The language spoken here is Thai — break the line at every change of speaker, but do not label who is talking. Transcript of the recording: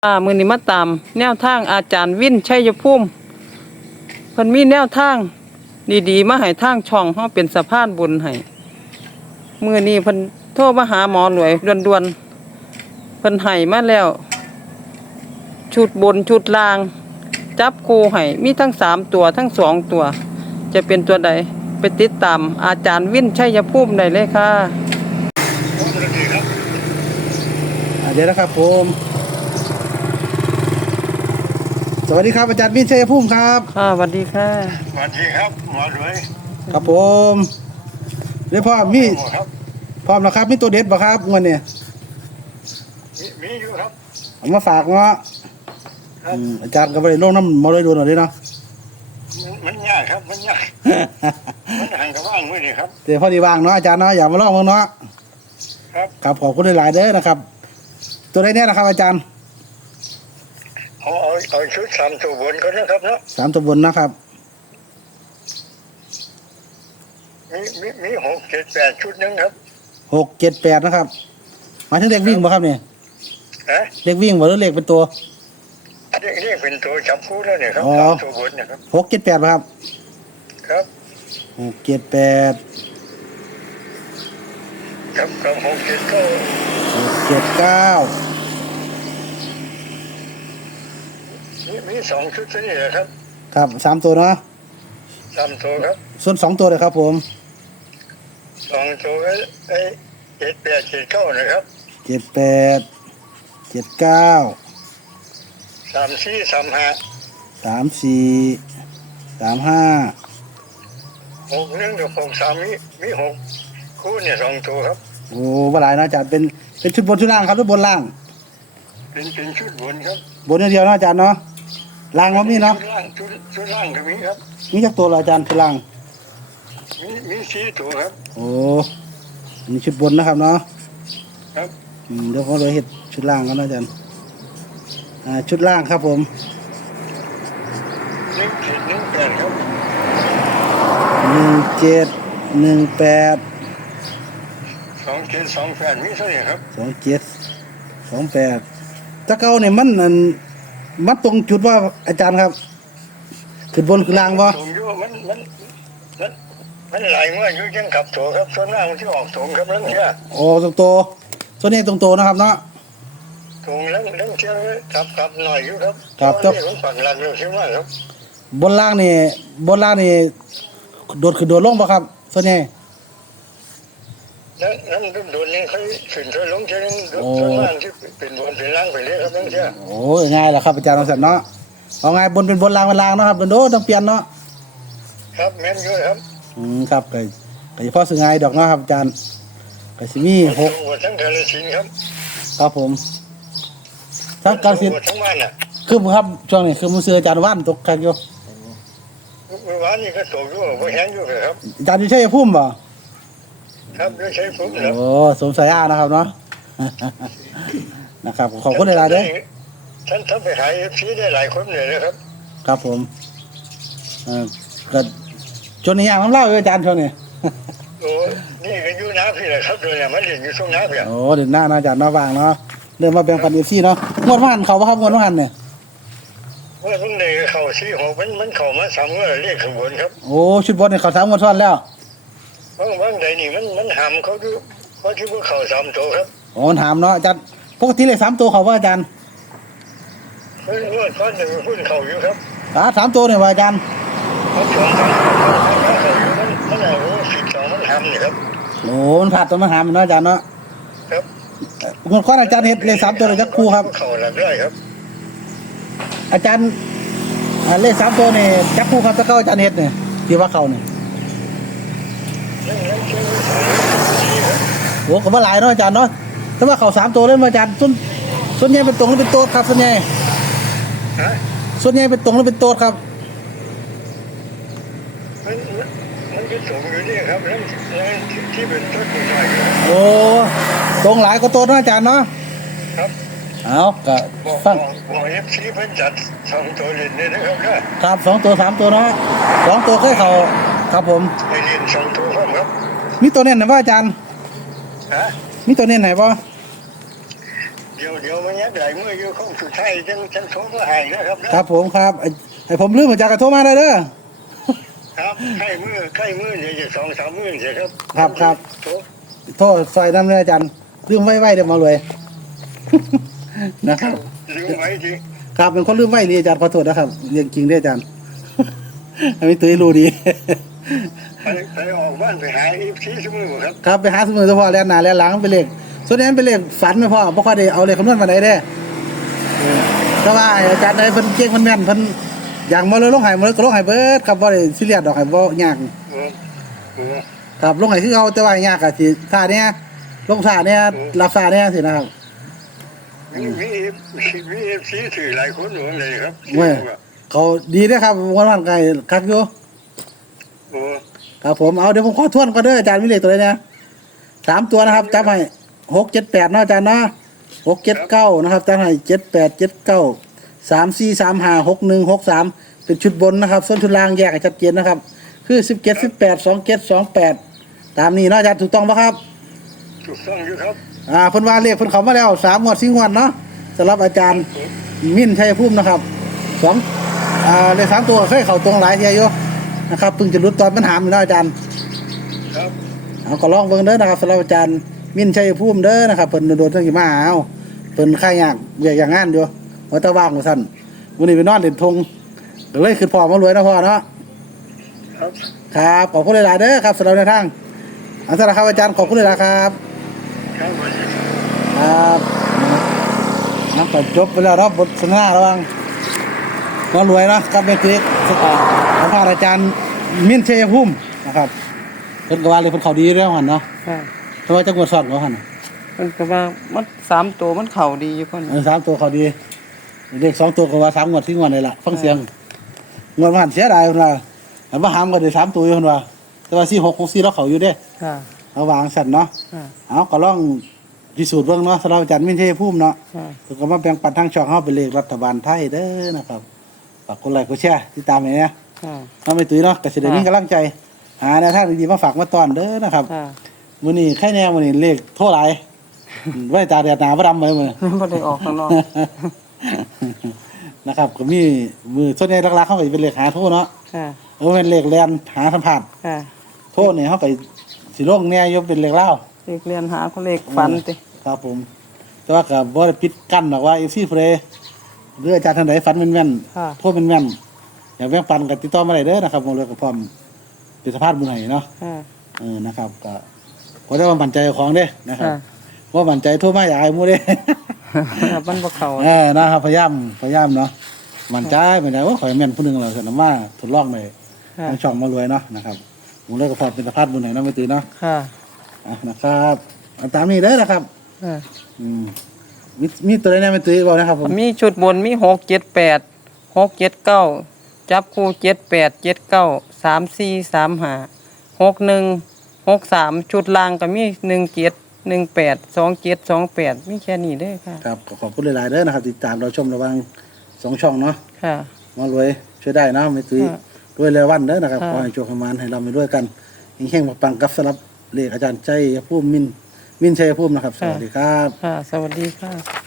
มื้อนี้มาตามแนวทางอาจารย์วินชัยภูมิเพิ่นมีแนวทางดีๆมาให้ทางช่องเฮาเป็นสะพานบุญให้มื้อนี้เพิ่นโทรมาหาหมอหลวยด่วนๆเพิ่นให้มาแล้วชุดบนชุดล่างจับคู่ให้มีทั้ง3ตัวทั้ง2ตัวจะเป็นตัวใดไปติดตามอาจารย์วินชัยภูมิได้เลยค่ะ
เดี๋ยวนะครับผมสวัสดีครับอาจารย์วินชัยภูมิครับ
ค่ะสวัสดีค่ะ
สวัสดีครับหมอรวย
ครับผมเดี๋ยวพ่อมีพร้อมแล้วครับมีตัวเด็ดป่ะครับเงินเนี่ย
มีอยู่ครับ
เอามาฝากเนาะอาจารย์ก็ไปลงน้ำมาเลยดูหน่อยดิเนาะ
มันยากครับมันยากมันห่างกับว่างมือนี่ครับ
เดี๋ยวพอดีว่างเนาะอาจารย์เนาะอย่ามาลองมึงเนาะครับขอบคุณหลายๆเด้อนะครับตัวได้เนี่ยนะครับอาจารย์
เอาชุด3ตัวบนก็นะครับเนาะ
3ตัวบนนะครับ
มี6 7 8ชุดนึงครับ
6 7 8นะครับมาถึงเลขวิ่งป่ะครับเนี่ยเลขวิ่งบ่หรือเลขเป็นตัว
เลขเป็นตัวจับคู่แล้วเนี่ยครับ3ตัวบนนะครับ
6 7 8ป่ะครับ
ครับ
6 7 8
ครับ6 7
9
มี2ชุดนี่แหละครับ
ครับ3ตัวเนาะ
3ตัวครับ
ส่วน2ตัวเลยครับผม
2ตัว7 8 7 9นะครับ
7 8 7 9
3 4 3 5
3 4 3 5
6 1กับ6 3มี6คู่เนี่ย2ตัวครับ
โอ้บ่หลายนะอาจารย์เป็นชุดบนชุดล่างครับหรือบนล่าง
เป็นชุดบนครับ
บนอย่างเดียวนะอาจารย์เนาะล่างว่ามีเนาะ
ชุดล่างก็มีครับ
มีจักตัวละอาจารย์ชุดล่าง
มี4ตัวครับ
โอ้มีชุดบนนะครับเนาะ
ครับ
เดี๋ยวผมเลยเห็ดชุดล่างกันนะอาจารย์ชุดล่างครับผม
1 7 1 8ครับ
1 7 1 8
2 7 2 8มีเท่าไหร่ครับ
2 7 2 8ถ้าเก่าเนี่ยมันตรงจุดว่าอาจารย์ครับขึ้นบนขึ้นล่างบ่
ตรงอยู่มันหลายเมื่ออยู่ยังขับโถครับส่วนล่างที่ออกตรงครับนั่นเชื่อ
โอ้ตรงโตส่วนนี้ตรงโตนะครับเนาะ
ตรงแล้วเชื่อขับหน่อยอยู่ครับ
ครับ
เจ้าฝั่งหลังเราใช่ไหมครับ
บนล่างนี่โดดขึ้นโดดลงป่ะครับส่วนนี้
นั่นโดนนี่เขาขึ้นช่วยลงใช่ไหมส่วนล่างที่เป็นบนเป็นล่างไปเลยครับนั่นเชื่อ
โอ้ง่ายแหละครับอาจารย์องศักดิ์เนาะเอาไงบนเป็นบนล่างเป็นล่างเนาะครับโดดต้องเปลี่ยนเนาะ
ครับแม่นอยู่ครับ
ครับก็เฉพาะสื่อง่ายดอกเนาะครับอาจารย์ก็สิมี
6ทั้งกาฬสินธุ์ครับ
ครับผมทั้งกาฬสินธุ์
ทั้งบ้านน่ะ
คือครับช่วงนี้คือมือเสืออาจารย์ว่านตกกันอยู่
เมื่อวานนี้ก็ตกอยู่บ่แห้งอยู่ครับ
อาจารย์อยู่ชัยภูมิบ่
ครับด้วยชัยภูมิครับ
โอ้สมสายนะครับเนาะนะครับขอบคุณหลายๆเด้อ
ท่านไปหาFCได้หลายคนเลยนะครับ
ครับผมก็จนนี้อย่างน้ำเล่าอยู่อาจารย์ช่วงนี้
โอ้นี่ก็อยู่น้าพี่แหละครับเดี๋ยวเนี่ยมันเรียนอยู่ช่วงน้าพี่
โอ้เดี๋ยวหน้าอาจารย์น้าว่างเนาะเริ่มมาแบ่งปันFCเนาะงวดวันเขาบ่ครับงวดวันเนี่ย
เมื่อเพิ่งเลยเข้า46มันเข้ามา3เมื่อเรียกขบวนครับ
โอ้ชุดบอลเนี่ยเขา3งวดซ้อนแล้ว
บางใดนี่มันหามเขาดูเพราะที่ว่าเข้า3ตัวครับ
โอ้ถามเนาะอาจารย์ปกติเลย3ตัวเขาว่าอาจารย์
เพิ่นว่าก้อนหนึ่งหุ้นเข้าอยู่ครับ
3ตัวเนี่ยว่าอาจารย์
เขา2 3มันเอา12มันหามนี่ครับ
โอ้มันผ่านตัวมันหามเนาะอาจารย์เนาะ
ครับ
งวดก้อนอาจารย์เฮ็ดเลข3ตัวเลยจักคู่ครับ
เข้าหลักได้ครับ
อาจารย์เลข3ตัวนี่จักคู่ครับตะเก้าอาจารย์เฮ็ดเนี่ยที่ว่าเข้าเนี่ยโอ้ก็บ่หลายเนาะอาจารย์เนาะแต่ว่าเข้า3ตัวเลยอาจารย์ส่วนใหญ่เป็นตรงหรือเป็นโต๊ดครับส่วนใหญ่เป็นตรงหรือเป็นโต๊ดครับ
มันเป็นตรงอยู่นี่ครับแล้วที่เป็นโต๊ดหน่อย
โอ้ตรงหลายก็โต๊ดเนาะอาจารย์เนาะ
ครับ
เอาก็ฟัง
บอกFCเพิ่นจัด2ตัวเล่นนี่นะครับ
ครับ2ตัว3ตัวเนาะ2ตัวเคยเข้าครับผม
ไปเรียน2ตัวครับ
มีตัวเน้นไหนบ่อาจารย์มีตัวเน้นไหนบ่
เดี๋ยวมันยัดไหลมืออยู่คงสุดท้ายจังโทรมาให้นะครับนะครับ
ผมครับให้ผมลืมอาจารย์ก็โทรมาได้เด้อ
ครับไข้มือเดี๋ยวจะ2-3 มื้อเสียครับ
ครับ
โทร
โทษซอยน้ำเลยอาจารย์ลืมไว้เดี๋ยวมาเลย นะครับ
ลืมไว้ที
ครับเป็นคนลืมไว้เลยอาจารย์ขอโทษนะครับเรื่องจริงเด้ออาจารย์ ให้ไม่ตื่นรู้ดี
ไปออกบ้านไปหาอีกทีชั่วโมงครับ
ครับไปหาสมุนเฉพาะแลนหน้าแลนหลังเป็นเลขส่วนนี้เป็นเลขฝันไม่พอบ่ค่อยได้เอาเลขคำนวณมาไหนได้แต่ว่าอาจารย์ได้เพิ่นเก่งเพิ่นแม่นเพิ่นอย่างมาเลยลงให้มาเลยก็ลงให้เบิดครับบ่ได้ซีเรียสดอกให้บ่ยาก
เออ
ครับลงให้คือเอาแต่ว่ายากก็สิท่าเนี้ยลงท่าเนี้ยรับท่าเนี้ยสินะครับ
มีซีถือหลายคนอยู่เลยครับ
เว้ยเขาดีเด้อครับวันๆก็คักอยู่
โอ้
ครับผมเอาเดี๋ยวผมขอทวนก่อนเด้ออาจารย์มีเลขตัวไหนเนี่ย3ตัวนะครับจับให้6 7 8เนาะอาจารย์เนาะ6 7 9นะครับจับให้7 8 7 9 3 4 3 5 6 1 6 3เป็นชุดบนนะครับส่วนชุดล่างแยกให้ชัดเจนนะครับคือ17 18 27 28ตามนี้เนาะอาจารย์ถูกต้องป่ะครับ
ถูกต้องอยู่ครับ
เพิ่นว่าเลขเพิ่นเข้ามาแล้ว3งวด4งวดเนาะสำหรับอาจารย์มิ้นชัยภูมินะครับเลข3ตัวเคยเข้าตรงหลายเที่ยอยู่นะครับเพิ่งจะรุดตอนปัญหาอยู่เนาะอาจารย์
ครับ
เอาก็ลองเบิ่งเด้อนะครับสำหรับอาจารย์มิ้นชัยภูมิเด้อนะครับเพิ่นโดนๆทั้งสิมาหาเอาเพิ่นค่ายยากเวียกอย่างงานอยู่ว่าแต่ว่างว่าซั่นมื้อนี้ไปนอนเล่นธงก็เลยคือพ่อมารวยนะพ่อเนาะ
ครับ
ครับขอบคุณหลายๆเด้อครับสำหรับแนวทางอันสำหรับครับอาจารย์ขอบคุณหลายๆครับ
ครับสวัสดีครับ
ครับนับก็จบไปแล้วเนาะบทสนทนาระหว่างหมอรวยเนาะกับแม่ติ๊กสัมภาษณ์อาจารย์มิ้นชัยภูมินะครับเพิ่นก็ว่าเลยเพิ่นเข้าดีแล้วหั่นเนาะ
ค่ะ
เพราะว่าจังหวัดสอดเขาหั่น
เพิ่นก็ว่ามัน3ตัวมันเข้าดีอยู่เพิ่น
3ตัวเขาดีเลข2ตัวก็ว่า3งวด4งวดนี่ล่ะฟังเสียงงวดมันเสียดายเพิ่นว่าอันบ่หามก็ได้3ตัวอยู่เพิ่นว่าแต่ว่า46 64แล้วเขาอยู่เด้
ค่ะ
เอาวางสั่นเนาะ
ค่ะ
เอาก็ลองพิสูจน์เบิ่งเนาะสำหรับอาจารย์มิ้นชัยภูมิเนาะ
ค่ะ
เพิ่นก็มาแบ่งปันทางช่องเฮาเป็นเลขรัฐบาลไทยเด้อนะครับฝากกดไลค์กดแชร์ติดตามให้นะ
ค่ะ
เฮาไม่ตุ้ยเนาะก็สิได้มีกำลังใจหาแนวทางดีๆมาฝากมาต้อนเด้อนะครับ
ค่ะ
มื้อนี้ใครแน่มื้อนี้เลขโทรหลาย ไว้ตาแดดหนาบ่ดำเลยมื้อ
บ่ได้ออกข้างนอก
นะครับก็มีมือส่วนใหญ่หลักๆเขาก็สิเป็นเลขหาโทรเนาะ
ค่ะ
เป็นเลขแลนหาสัมภาษณ์
ค่ะ
โทรนี่เฮาไปสิลงแน่อยู่เป็นเลขลาว
เลขเรียนหาเขาเลขฝันติ
ครับผม แต่ว่าก็บ่ได้ปิดกั้นหรอกว่า FC ผู้ใดหรืออาจารย์ท่านใดฝันแม่น
ค่ะ
ๆโทรแม่นๆอยากแบ่งปันก็ติดต่อมาได้เด้อนะครับบ่เลยก็พร้อมเป็นสภาพบุญให้เนาะ
ค่ะ
นะครับก็ขอได้ว่ามั่นใจของเด้นะครับ
ค่ะ
ว่ามั่นใจโทรมาอยากให้หมู่เด้
มันบ่เข้า
นะครับพยายามเนาะมั่นใจว่าข่อยแม่นผู้หนึงแล้วซั่นมาทดลองเลย
ค่ะ
ทางช่องมารวยเนาะนะครับหมู่เลยก็พร้อมเป็นสภาพบุญให้เนาะไม่ตีเนาะ
ค่ะ
นะครับเอาตามนี้เด้อนะครับ
ค่ะ
มีตัวใดแน่ไม่ตีบอกนะครับผม
มีชุดบนมี678 679จับคู่78 79 34 35 61 63ชุดล่างก็มี17 18 27 28มีแค่นี้เด้อค่ะ
ครับก็ขอบคุณหลายๆเด้อนะครับติดตามเราชมระหวัง2ช่องเนาะ
ค่ะ
มารวยช่วยได้เนาะไม่ตี
ค่ะ
ด้วยเร็ววันเด้อนะครับ
ค่ะ
ขอให้โชคให้มานให้เราไปด้วยกันแห่งๆปังๆกับสำหรับเลขอาจารย์ชัยภูมิมิ้นชัยภูมินะครับสวัสดีครับ
ค่ะ สวัสดีค่ะ